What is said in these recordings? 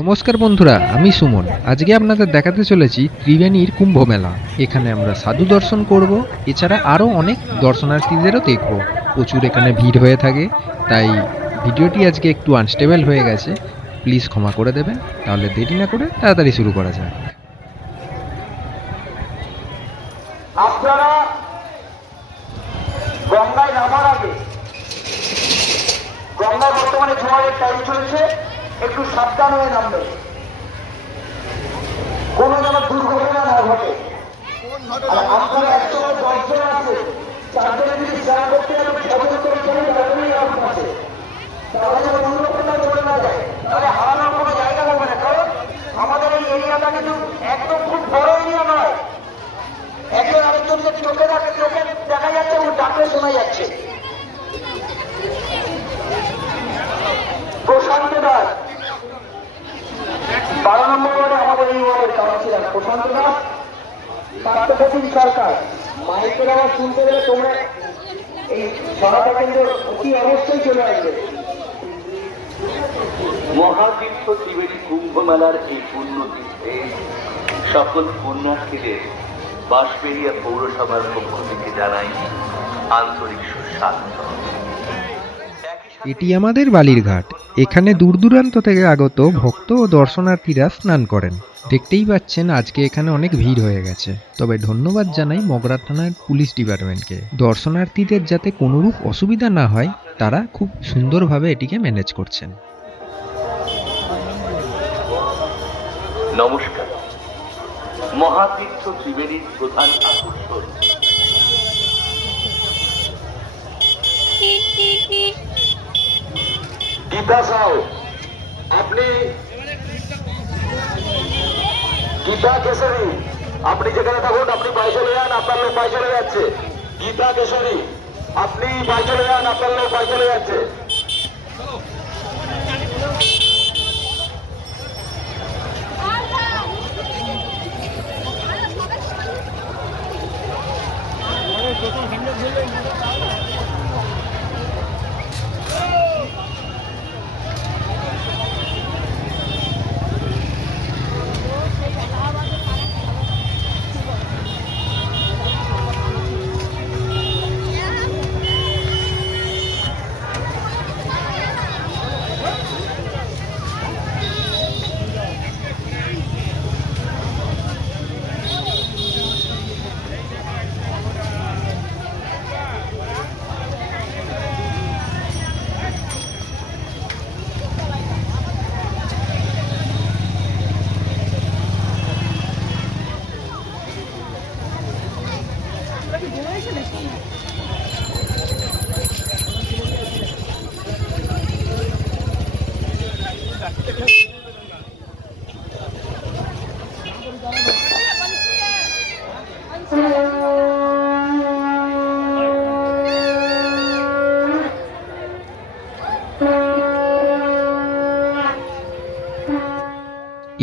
নমস্কার বন্ধুরা, আমি সুমন। আজকে আপনাদের দেখাতে চলেছি ত্রিবেণীর কুম্ভ মেলা। এখানে আমরা সাধু দর্শন করব, এছাড়া আরও অনেক দর্শনার্থীদেরও দেখব। প্রচুর এখানে ভিড় হয়ে থাকে, তাই ভিডিওটি আজকে একটু আনস্টেবল হয়ে গেছে, প্লিজ ক্ষমা করে দেবেন। তাহলে দেরি না করে তাড়াতাড়ি শুরু করা যাক। আপনারা গঙ্গায় নামার আগে, গঙ্গায় বর্তমানে জোয়ারের টাইম চলছে, একটু সাবধান হয়ে নামবে, কোনো যেন দুর্ঘটনা না ঘটে। আর আপনারা একসময় 10 জন আছে, 4 জনে যদি স্নান করতে গেলে 6 জন করে চলে যাবেই আপনার কাছে, তাহলে যেন দুর্ঘটনা চলে না যায়, তাহলে হারানোর কোনো জায়গা হবে না। কারণ আমাদের এই এরিয়াটা কিন্তু একদম খুব বড় এরিয়া নয়, একজন আরেকজনকে চোখে দেখা যাচ্ছে এবং ডাকলে শোনা যাচ্ছে। প্রশান্ত দাস 12 নম্বর ওয়ার্ডে আমাদের এই ওয়ার্ডের কাউন্সিলর প্রশান্ত দাস, পার্থপ্রতিম সরকার। মাইকের আওয়াজ শুনতে গেলে তোমরা এই সহায়তা কেন্দ্র অতি অবশ্যই চলে আসবে। মহাতীর্থ ত্রিবেণী কুম্ভ মেলার এই পুণ্যতীর্থে সকল পুণ্যার্থীদের বাঁশবেড়িয়া পৌরসভার পক্ষ থেকে জানাই আন্তরিক সুস্বাগত। এটি আমাদের বালিরঘাট। এখানে দূর দূরান্ত থেকে আগত ভক্ত ও দর্শনার্থীরা স্নান করেন। দেখতেই পাচ্ছেন আজকে এখানে অনেক ভিড় হয়ে গেছে। তবে ধন্যবাদ জানাই মগরা থানার পুলিশ ডিপার্টমেন্টকে। দর্শনার্থীদের যাতে কোনোরূপ অসুবিধা না হয়, তারা খুব সুন্দরভাবে এটিকে ম্যানেজ করছেন। নমস্কার। মহাতীর্থ ত্রিবেণীর প্রধান আকর্ষণ গীতা সাউ, আপনি গীতা কেশরী, আপনি যেখানে থাকুন আপনি বাই চলে যান, আপনার লোক বাই চলে যাচ্ছে। গীতা কেশরী, আপনি বাই চলে যান, আপনার লোক বাই চলে যাচ্ছে।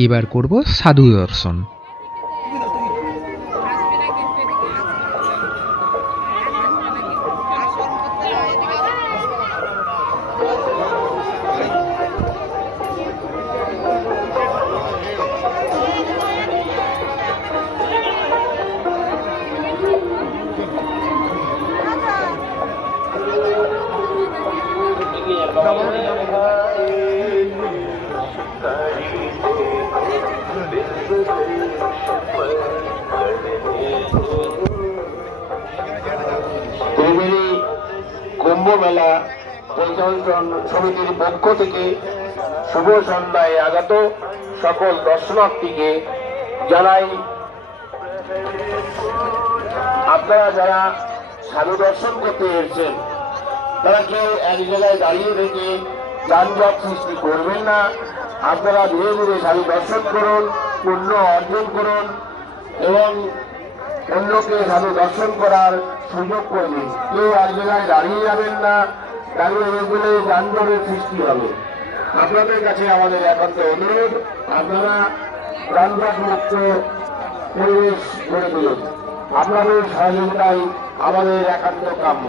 এবার করব সাধু দর্শন। ত্রিবেণী কুম্ভ মেলা পরিচালন সমিতির পক্ষ থেকে শুভ সন্ধ্যায় আগত সকল দর্শনার্থীকে জানাই, আপনারা যারা সাধু দর্শন করতে এসেছেন তারা কেউ এক জায়গায় দাঁড়িয়ে থেকে যানজট সৃষ্টি করবেন না। আপনারা ধীরে ধীরে সাধু দর্শন করুন, পুণ্য অর্জন করুন এবং অন্যকে সাধু দর্শন করার সুযোগ করবেন। কেউ এক জায়গায় দাঁড়িয়ে যাবেন না, দাঁড়িয়ে গেলে যানজটের সৃষ্টি হবে। আপনাদের কাছে আমাদের একান্ত অনুরোধ, আপনারা যানজট মুক্ত পরিবেশ গড়ে তুলুন। আপনাদের সহযোগিতাই আমাদের একান্ত কাম্য।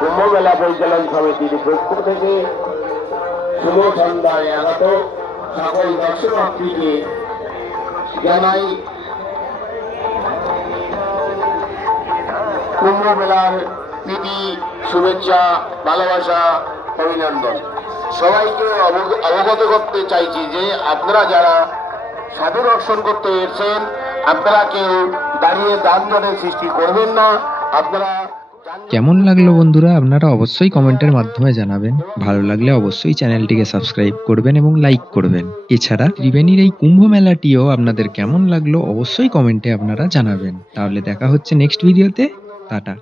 কুম্ভ মেলা পরিচালন সমিতির পক্ষ থেকে শুভ সন্ধ্যায় আগত সকল দর্শনার্থীকে জানাই কুম্ভ মেলার প্রীতি, শুভেচ্ছা, ভালোবাসা, অভিনন্দন। সবাইকে অবগত করতে চাইছি যে আপনারা যারা সাধু দর্শন করতে এসেছেন, আপনারা কেউ দাঁড়িয়ে যানজটের সৃষ্টি করবেন না। আপনারা কেমন লাগলো বন্ধুরা আপনারা অবশ্যই কমেন্টের মাধ্যমে জানাবেন। ভালো লাগলে অবশ্যই চ্যানেলটিকে সাবস্ক্রাইব করবেন এবং লাইক করবেন। এছাড়া ত্রিবেণীর এই কুম্ভ মেলাটিও আপনাদের কেমন লাগলো অবশ্যই কমেন্টে আপনারা জানাবেন। তাহলে দেখা হচ্ছে নেক্সট ভিডিওতে। টাটা।